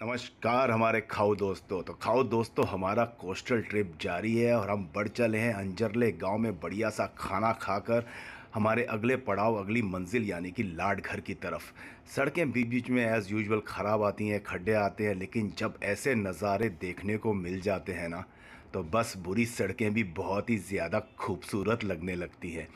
नमस्कार हमारे खाओ दोस्तों। तो खाओ दोस्तों, हमारा कोस्टल ट्रिप जारी है और हम बढ़ चले हैं अंजरले गांव में बढ़िया सा खाना खाकर हमारे अगले पड़ाव, अगली मंजिल यानी कि लाडघर की तरफ। सड़कें बीच बीच में एज़ यूजुअल ख़राब आती हैं, खड्डे आते हैं, लेकिन जब ऐसे नज़ारे देखने को मिल जाते हैं ना, तो बस बुरी सड़कें भी बहुत ही ज़्यादा खूबसूरत लगने लगती हैं।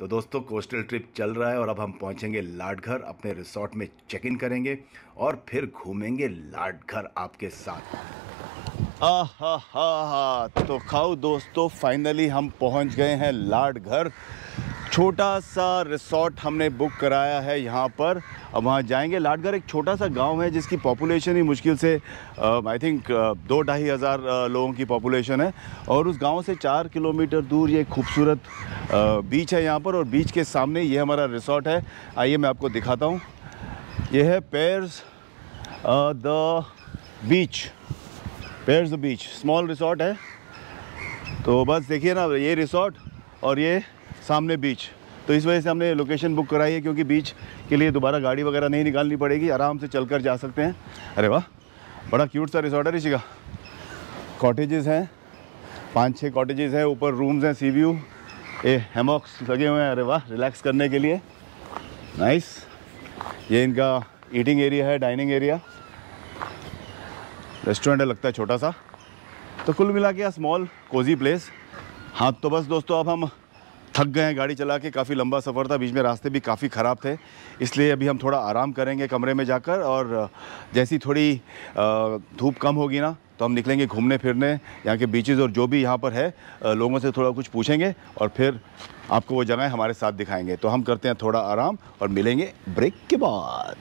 तो दोस्तों, कोस्टल ट्रिप चल रहा है और अब हम पहुंचेंगे लाडघर, अपने रिसोर्ट में चेक इन करेंगे और फिर घूमेंगे लाडघर आपके साथ। आहा हा हा, तो खाओ दोस्तों, फाइनली हम पहुंच गए हैं लाडघर। छोटा सा रिसोर्ट हमने बुक कराया है यहाँ पर। अब वहाँ जाएंगे। लाडघर एक छोटा सा गांव है जिसकी पॉपुलेशन ही मुश्किल से आई थिंक 2-2.5 हज़ार लोगों की पॉपुलेशन है। और उस गांव से 4 किलोमीटर दूर ये खूबसूरत बीच है यहाँ पर, और बीच के सामने ये हमारा रिसोर्ट है। आइए मैं आपको दिखाता हूँ। ये है pairs the beach, small resort है। तो बस देखिए ना, ये रिसोर्ट और ये सामने बीच। तो इस वजह से हमने लोकेशन बुक कराई है, क्योंकि बीच के लिए दोबारा गाड़ी वगैरह नहीं निकालनी पड़ेगी, आराम से चलकर जा सकते हैं। अरे वाह, बड़ा क्यूट सा रिसोर्ट है ऋषिका। कॉटेजेस हैं, 5-6 कॉटेजेस हैं, ऊपर रूम्स हैं, सी व्यू, ये हैमॉक्स लगे हुए हैं। अरे वाह, रिलैक्स करने के लिए नाइस। ये इनका ईटिंग एरिया है, डाइनिंग एरिया, रेस्टोरेंट है लगता है छोटा सा। तो कुल मिला के स्मॉल कोजी प्लेस। हाँ, तो बस दोस्तों, अब हम थक गए हैं गाड़ी चला के, काफ़ी लंबा सफ़र था, बीच में रास्ते भी काफ़ी ख़राब थे, इसलिए अभी हम थोड़ा आराम करेंगे कमरे में जाकर। और जैसी थोड़ी धूप कम होगी ना, तो हम निकलेंगे घूमने फिरने यहाँ के बीचेस, और जो भी यहाँ पर है लोगों से थोड़ा कुछ पूछेंगे और फिर आपको वो जगह हमारे साथ दिखाएंगे। तो हम करते हैं थोड़ा आराम और मिलेंगे ब्रेक के बाद।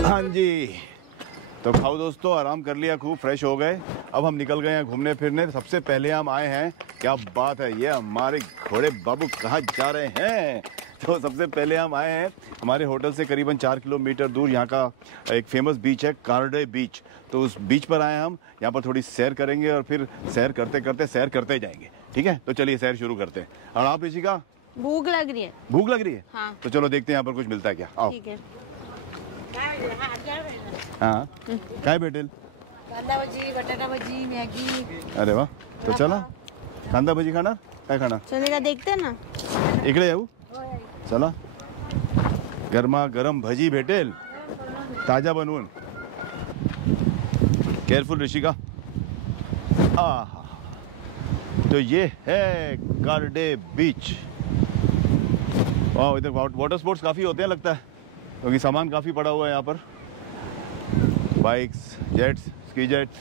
हाँ जी, तो खाओ दोस्तों, आराम कर लिया, खूब फ्रेश हो गए। अब हम निकल गए हैं घूमने फिरने। सबसे पहले हम आए हैं, क्या बात है, ये हमारे घोड़े बाबू कहाँ जा रहे हैं। तो सबसे पहले हम आए हैं हमारे होटल से करीबन 4 किलोमीटर दूर, यहाँ का एक फेमस बीच है कार्डे बीच। तो उस बीच पर आए हम, यहाँ पर थोड़ी सैर करेंगे और फिर सैर करते जाएंगे। ठीक है, तो चलिए सैर शुरू करते हैं। और आप ऋषिका? भूख लग रही है। भूख लग रही है? हाँ। तो चलो देखते हैं यहाँ पर कुछ मिलता है क्या। आओ। ठीक है। हाँ, काय भेटेल? कांदा भजी, बटाटा भजी, मॅगी। अरे वाह, तो चला कांदा भजी खाणार, काय खाणार? चलेगा, देखते हैं ना। इकडे येऊ, चला। गरमा गरम भजी भेटेल, ताजा बनवून। केयरफुल ऋषिका। आहा, तो ये है कार्डे बीच। वाह, इधर वाटर स्पोर्ट्स काफ़ी होते हैं लगता है, क्योंकि सामान काफ़ी पड़ा हुआ है यहाँ पर। बाइक्स, जेट्स, स्की जेट्स,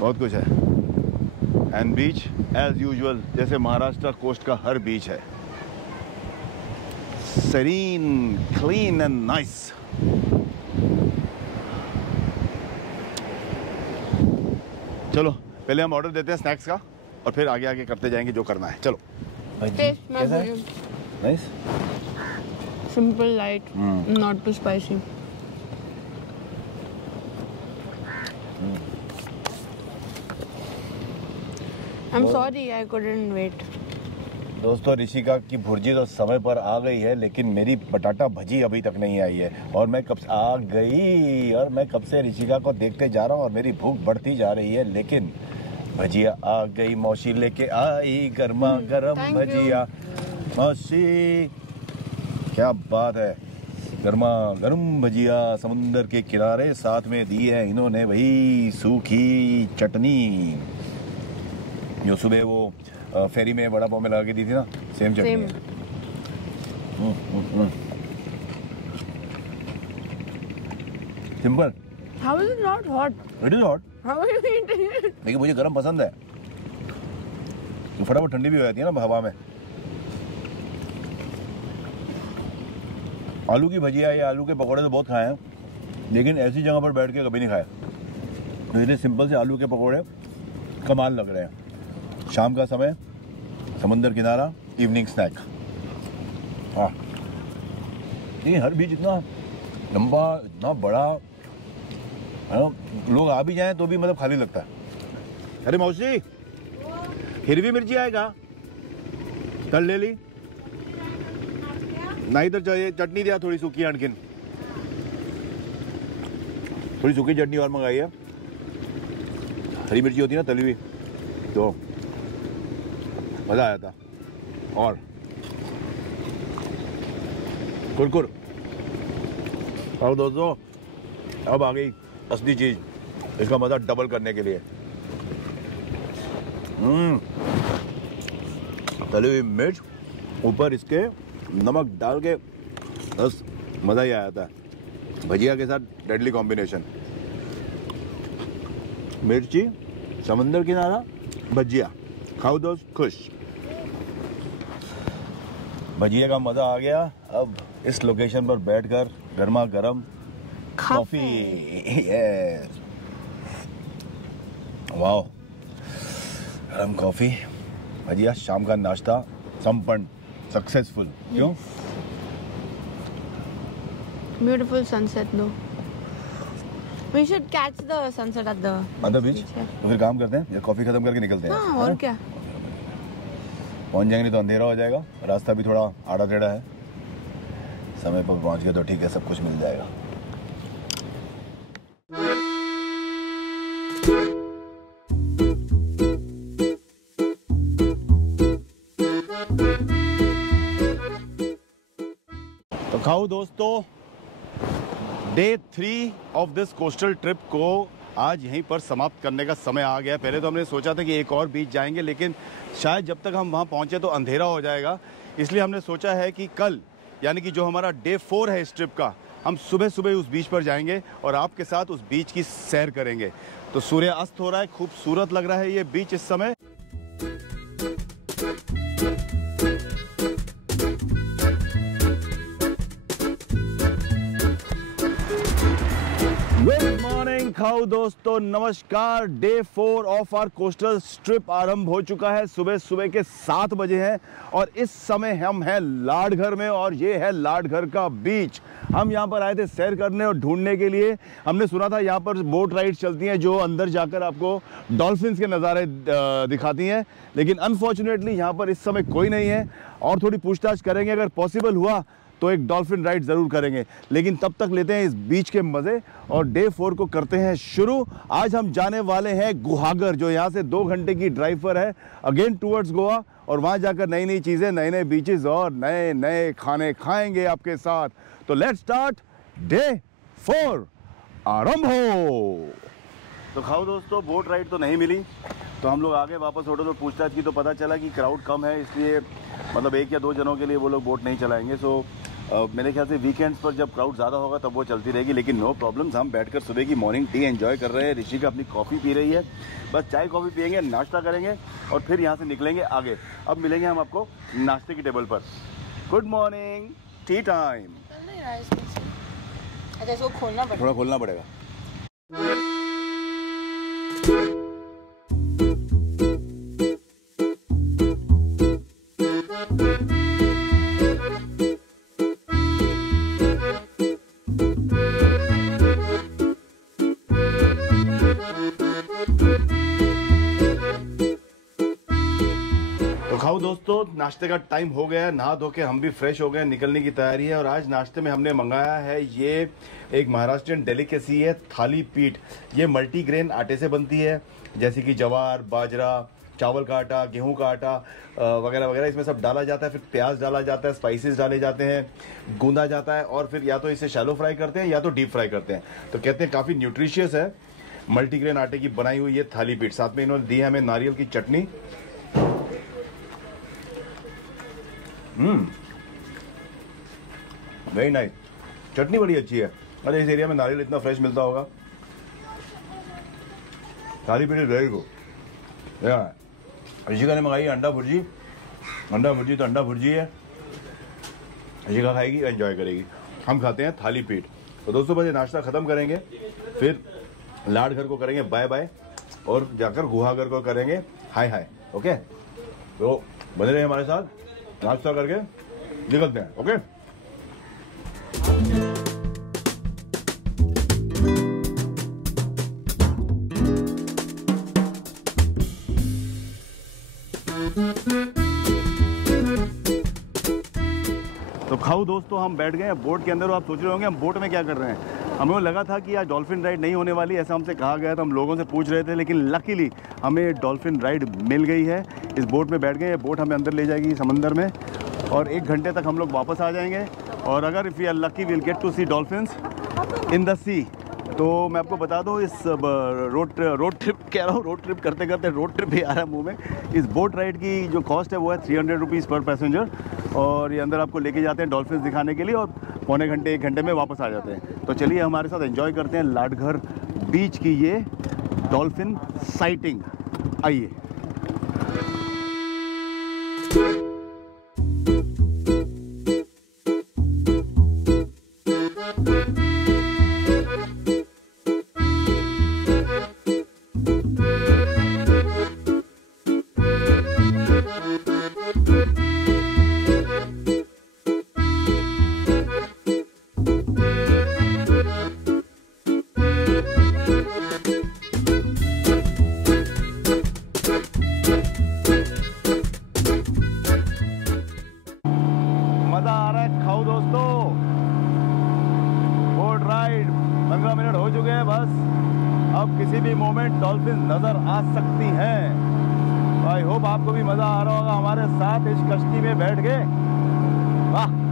बहुत कुछ है। एंड बीच एज यूजुअल, जैसे महाराष्ट्र कोस्ट का हर बीच है, सेरीन, क्लीन एंड नाइस। चलो पहले हम ऑर्डर देते हैं स्नैक्स का, और फिर आगे आगे करते जाएंगे जो करना है। चलो। Nice, simple, light, not too spicy. I'm sorry, I couldn't wait. दोस्तों, ऋषिका की भुर्जी तो समय पर आ गई है, लेकिन मेरी बटाटा भजी अभी तक नहीं आई है। और मैं कब से ऋषिका को देखते जा रहा हूँ और मेरी भूख बढ़ती जा रही है, लेकिन भजिया आ गई, मौसी लेके आई गर्मा गर्म भजिया। मौसी, क्या बात है, गर्मा गर्म भजिया समुंदर के किनारे, साथ में दी है इन्होंने वही सूखी चटनी जो सुबह वो फेरी में वड़ा पाव में लगा के दी थी ना, same chutney. Simple. How is it not hot? It is hot. How are you eating it? लेकिन मुझे गर्म पसंद है, तो फटाफट ठंडी भी हो जाती है ना हवा में। आलू की भजिया या आलू के पकौड़े तो बहुत खाए हैं, लेकिन ऐसी जगह पर बैठ के कभी नहीं खाए। तो इतने सिंपल से आलू के पकौड़े कमाल लग रहे हैं। शाम का समय, समंदर किनारा इवनिंग स्नैक। हाँ, ये हर बीच इतना लंबा, इतना बड़ा, लोग आ भी जाएं तो भी मतलब खाली लगता है। अरे मौसी, हिरवी मिर्ची आएगा? कल ले ली ना, इधर चाहिए चटनी दिया थोड़ी सूखी, आणखीन थोड़ी सूखी चटनी और मंगाई है। हरी मिर्ची होती है ना तली हुई, तो मजा आया था। और कुरकुर। और दोस्तों अब आ गई असली चीज, इसका मजा डबल करने के लिए। तली हुई मिर्च, ऊपर इसके नमक डाल के, बस मजा ही आया था। भजिया के साथ डेडली कॉम्बिनेशन। मिर्ची, समंदर किनारा, भजिया, खाओ दोस्त खुश। भजिया का मजा आ गया। अब इस लोकेशन पर बैठकर गर्मा गर्म कॉफी। यस, वाओ, गरम कॉफी, भजिया, शाम का नाश्ता संपन्न, सक्सेसफुल। क्यों? Beautiful sunset though. We should catch the sunset at the बीच। तो फिर काम करते हैं या कॉफी खत्म करके निकलते हैं? हाँ, और क्या। पहुंच जाएंगे तो अंधेरा हो जाएगा, रास्ता भी थोड़ा आड़ा टेढ़ा है। समय पर पहुंच गए तो ठीक है, सब कुछ मिल जाएगा। तो खाओ दोस्तों, day 3 of this coastal trip को आज यहीं पर समाप्त करने का समय आ गया। पहले तो हमने सोचा था कि एक और बीच जाएंगे, लेकिन शायद जब तक हम वहाँ पहुँचे तो अंधेरा हो जाएगा। इसलिए हमने सोचा है कि कल, यानी कि जो हमारा डे 4 है इस ट्रिप का, हम सुबह सुबह उस बीच पर जाएंगे और आपके साथ उस बीच की सैर करेंगे। तो सूर्य अस्त हो रहा है, खूबसूरत लग रहा है ये बीच इस समय। गुड मॉर्निंग खाओ दोस्तों, नमस्कार। Day 4 of our coastal trip आरंभ हो चुका है। सुबह सुबह के 7 बजे हैं और इस समय हम हैं लाडघर में और ये है लाडघर का बीच। हम यहाँ पर आए थे सैर करने और ढूंढने के लिए। हमने सुना था यहाँ पर बोट राइड्स चलती हैं जो अंदर जाकर आपको डॉल्फिन्स के नज़ारे दिखाती हैं, लेकिन अनफॉर्चुनेटली यहाँ पर इस समय कोई नहीं है। और थोड़ी पूछताछ करेंगे, अगर पॉसिबल हुआ तो एक डॉल्फिन राइड ज़रूर करेंगे, लेकिन तब तक लेते हैं इस बीच के मज़े और डे 4 को करते हैं शुरू। आज हम जाने वाले हैं गुहागर, जो यहाँ से 2 घंटे की ड्राइव पर है, अगेन टूवर्ड्स गोवा। और वहाँ जाकर नई नई चीज़ें, नए नए बीचेस और नए नए खाने खाएंगे आपके साथ। तो लेट्स स्टार्ट डे 4, आरंभ हो। तो खाओ दोस्तों, बोट राइड तो नहीं मिली, तो हम लोग आगे वापस होटल पर पूछताछ की तो पता चला कि क्राउड कम है, इसलिए मतलब 1 या 2 जनों के लिए वो लोग बोट नहीं चलाएंगे। सो मेरे ख्याल से वीकेंड्स पर जब क्राउड ज़्यादा होगा तब वो चलती रहेगी, लेकिन नो प्रॉब्लम्स। हम बैठकर सुबह की मॉर्निंग टी एंजॉय कर रहे हैं। ऋषिका अपनी कॉफ़ी पी रही है, बस चाय कॉफ़ी पियेंगे, नाश्ता करेंगे और फिर यहाँ से निकलेंगे आगे। अब मिलेंगे हम आपको नाश्ते की टेबल पर। Good morning, T time. अच्छा, इसको खोलना पड़ेगा, थोड़ा खोलना पड़ेगा। खाओ दोस्तों, नाश्ते का टाइम हो गया, नहा धो के हम भी फ्रेश हो गए, निकलने की तैयारी है। और आज नाश्ते में हमने मंगाया है, ये एक महाराष्ट्रियन डेलिकेसी है, थाली पीठ। ये मल्टीग्रेन आटे से बनती है, जैसे कि जवार, बाजरा, चावल का आटा, गेहूं का आटा वगैरह वगैरह, इसमें सब डाला जाता है। फिर प्याज डाला जाता है, स्पाइसेस डाले जाते हैं, गूंदा जाता है और फिर या तो इसे शैलो फ्राई करते हैं या तो डीप फ्राई करते हैं। तो कहते हैं काफ़ी न्यूट्रिशियस है। मल्टीग्रेन आटे की बनाई हुई ये थाली पीठ, साथ में इन्होंने दी है हमें नारियल की चटनी। वेरी नाइस, चटनी बड़ी अच्छी है। अरे इस एरिया में नारियल इतना फ्रेश मिलता होगा। थाली पीठ वेरी गुड। ऋषिका ने मंगाई अंडा भुर्जी। अंडा भुर्जी तो अंडा भुर्जी है, ऋषिका खाएगी, एंजॉय करेगी। हम खाते हैं थाली पीठ। तो दोस्तों बजे नाश्ता खत्म करेंगे, फिर लाडघर को करेंगे बाय बाय और जाकर गुहागर को करेंगे हाय हाय। ओके, तो बने रहे हमारे साथ, नाश्ता करके निकलते हैं। ओके तो खाओ दोस्तों, हम बैठ गए हैं बोट के अंदर। और आप सोच रहे होंगे हम बोट में क्या कर रहे हैं। हमें लगा था कि आज डॉल्फिन राइड नहीं होने वाली, ऐसा हमसे कहा गया था, हम लोगों से पूछ रहे थे, लेकिन लकीली हमें डॉल्फिन राइड मिल गई है। इस बोट में बैठ गए, ये बोट हमें अंदर ले जाएगी समंदर में और 1 घंटे तक हम लोग वापस आ जाएंगे। और अगर if we are lucky will get to see dolphins in the sea. तो मैं आपको बता दूं, इस रोड ट्रिप कह रहा हूँ, रोड ट्रिप करते करते रोड ट्रिप भी आ रहा है मुंह में। इस बोट राइड की जो कॉस्ट है वो है 300 रुपीज़ पर पैसेंजर। और ये अंदर आपको लेके जाते हैं डॉल्फिन्स दिखाने के लिए और पौने घंटे 1 घंटे में वापस आ जाते हैं। तो चलिए हमारे साथ एंजॉय करते हैं लाडघर बीच की ये डॉल्फिन साइटिंग। आइए। मजा आ रहा है खाओ दोस्तों। बोट राइड 15 मिनट हो चुके हैं बस। अब किसी भी मोमेंट डॉल्फिन नजर आ सकती हैं। आई होप आपको भी मजा आ रहा होगा हमारे साथ इस कश्ती में बैठ के। वाह।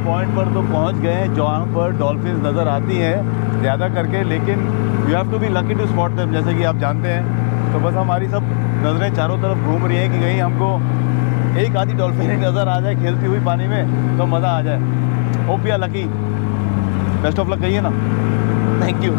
पॉइंट पर तो पहुंच गए हैं जहाँ पर डॉल्फिन्स नज़र आती हैं ज़्यादा करके, लेकिन you have to be lucky to spot them, जैसे कि आप जानते हैं। तो बस हमारी सब नज़रें चारों तरफ घूम रही हैं कि कहीं हमको एक आधी डॉल्फिन ही नज़र आ जाए खेलती हुई पानी में तो मज़ा आ जाए। Hope we are lucky. Best of luck कहिए ना। Thank you.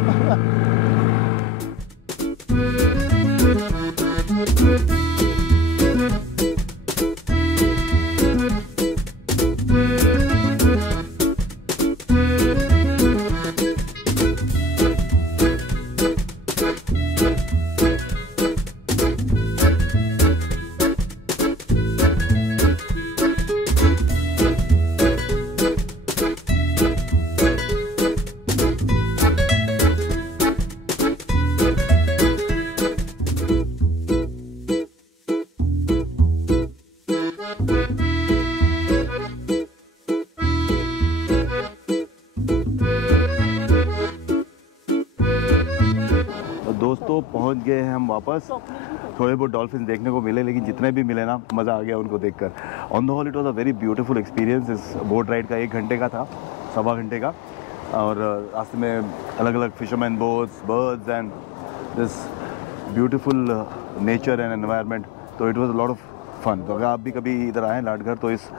दोस्तों पहुंच गए हैं हम वापस। थोड़े बहुत डॉल्फिन देखने को मिले, लेकिन जितने भी मिले ना मज़ा आ गया उनको देखकर। On the whole it was a very beautiful experience. इस बोट राइड का 1 घंटे का था, 1.25 घंटे का। और रास्ते में अलग अलग fisherman boats, birds and this beautiful nature and environment. तो it was a lot of fun. तो अगर आप भी कभी इधर आएँ लाडघर तो इस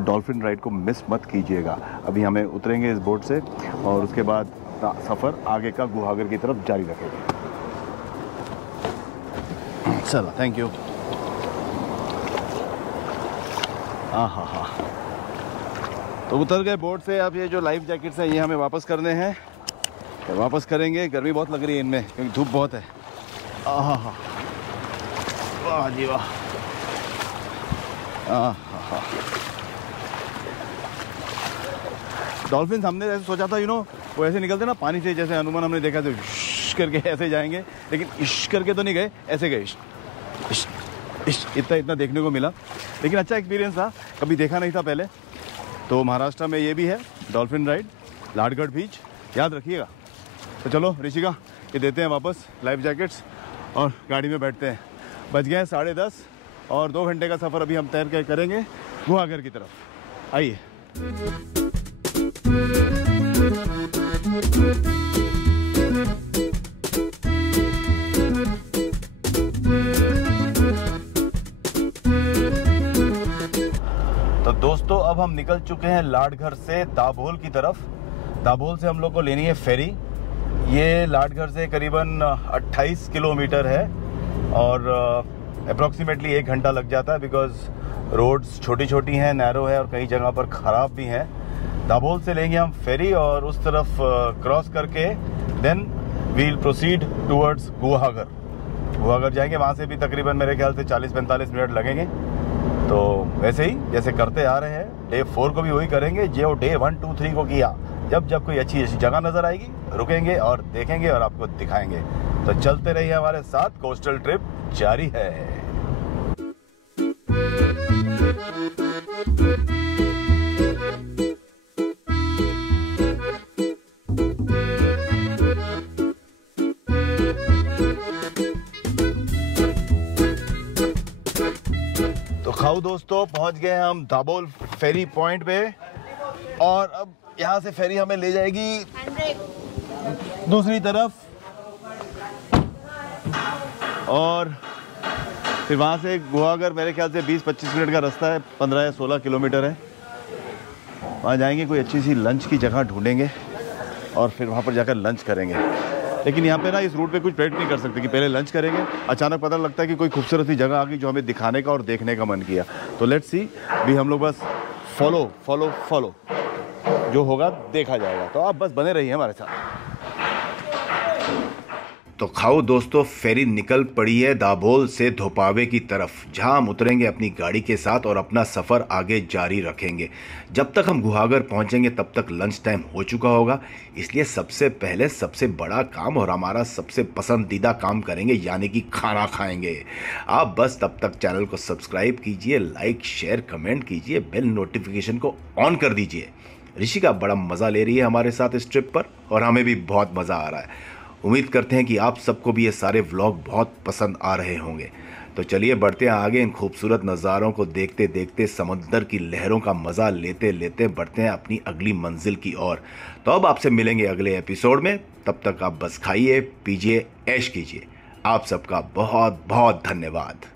डॉल्फिन राइड को मिस मत कीजिएगा। अभी हमें उतरेंगे इस बोट से और उसके बाद सफ़र आगे का गुहागर की तरफ जारी रखेंगे। चलो, थैंक यू। हाँ। तो उतर गए बोट से। अब ये जो लाइफ जैकेट्स हैं ये हमें वापस करने हैं, वापस करेंगे। गर्मी बहुत लग रही है इनमें क्योंकि धूप बहुत है। हाँ, वाह जी वाह। हाँ। डॉल्फिन हमने ऐसे सोचा था, वो ऐसे निकलते ना पानी से, जैसे हनुमान हमने देखा तो इश करके ऐसे जाएंगे, लेकिन इश करके तो नहीं गए, ऐसे गए इश। इतना देखने को मिला, लेकिन अच्छा एक्सपीरियंस था, कभी देखा नहीं था पहले। तो महाराष्ट्र में ये भी है डॉल्फिन राइड, लाडघर बीच, याद रखिएगा। तो चलो ऋषिका, ये देते हैं वापस लाइफ जैकेट्स और गाड़ी में बैठते हैं। बज गए हैं 10:30 और 2 घंटे का सफ़र अभी हम तैर कर करेंगे गुहागर की तरफ। आइए। तो दोस्तों अब हम निकल चुके हैं लाडघर से दाभोल की तरफ। दाभोल से हम लोग को लेनी है फेरी। ये लाडघर से करीबन 28 किलोमीटर है और अप्रॉक्सीमेटली 1 घंटा लग जाता है, बिकॉज रोड्स छोटी छोटी हैं, नैरो है और कई जगह पर ख़राब भी हैं। दाभोल से लेंगे हम फेरी और उस तरफ क्रॉस करके then we'll proceed towards Guhagar जाएंगे। वहाँ से भी तकरीबन मेरे ख्याल से 40-45 मिनट लगेंगे। तो वैसे ही जैसे करते आ रहे हैं, डे 4 को भी वही करेंगे जो डे 1, 2, 3 को किया। जब जब कोई अच्छी अच्छी जगह नज़र आएगी रुकेंगे और देखेंगे और आपको दिखाएंगे। तो चलते रहिए हमारे साथ, कोस्टल ट्रिप जारी है। तो खाओ दोस्तों, पहुंच गए हम दाभोल फेरी पॉइंट पे और अब यहाँ से फेरी हमें ले जाएगी दूसरी तरफ और फिर वहाँ से गुहागर मेरे ख्याल से 20-25 मिनट का रास्ता है, 15 या 16 किलोमीटर है। वहाँ जाएंगे, कोई अच्छी सी लंच की जगह ढूंढेंगे और फिर वहाँ पर जाकर लंच करेंगे। लेकिन यहाँ पे ना इस रूट पे कुछ वेट नहीं कर सकते कि पहले लंच करेंगे, अचानक पता लगता है कि कोई खूबसूरत सी जगह आ गई जो हमें दिखाने का और देखने का मन किया। तो लेट्स सी, भी हम लोग बस फॉलो जो होगा देखा जाएगा। तो आप बस बने रहिए हमारे साथ। तो खाओ दोस्तों, फेरी निकल पड़ी है दाभोल से धोपावे की तरफ, जहां हम उतरेंगे अपनी गाड़ी के साथ और अपना सफ़र आगे जारी रखेंगे। जब तक हम गुहागर पहुंचेंगे तब तक लंच टाइम हो चुका होगा, इसलिए सबसे पहले सबसे बड़ा काम और हमारा सबसे पसंदीदा काम करेंगे, यानी कि खाना खाएंगे। आप बस तब तक चैनल को सब्सक्राइब कीजिए, लाइक शेयर कमेंट कीजिए, बेल नोटिफिकेशन को ऑन कर दीजिए। ऋषिका बड़ा मज़ा ले रही है हमारे साथ इस ट्रिप पर और हमें भी बहुत मज़ा आ रहा है। उम्मीद करते हैं कि आप सबको भी ये सारे व्लॉग बहुत पसंद आ रहे होंगे। तो चलिए बढ़ते हैं आगे, इन खूबसूरत नज़ारों को देखते देखते, समंदर की लहरों का मज़ा लेते लेते बढ़ते हैं अपनी अगली मंजिल की ओर। तो अब आपसे मिलेंगे अगले एपिसोड में, तब तक आप बस खाइए, पीजिए, ऐश कीजिए। आप सबका बहुत बहुत धन्यवाद।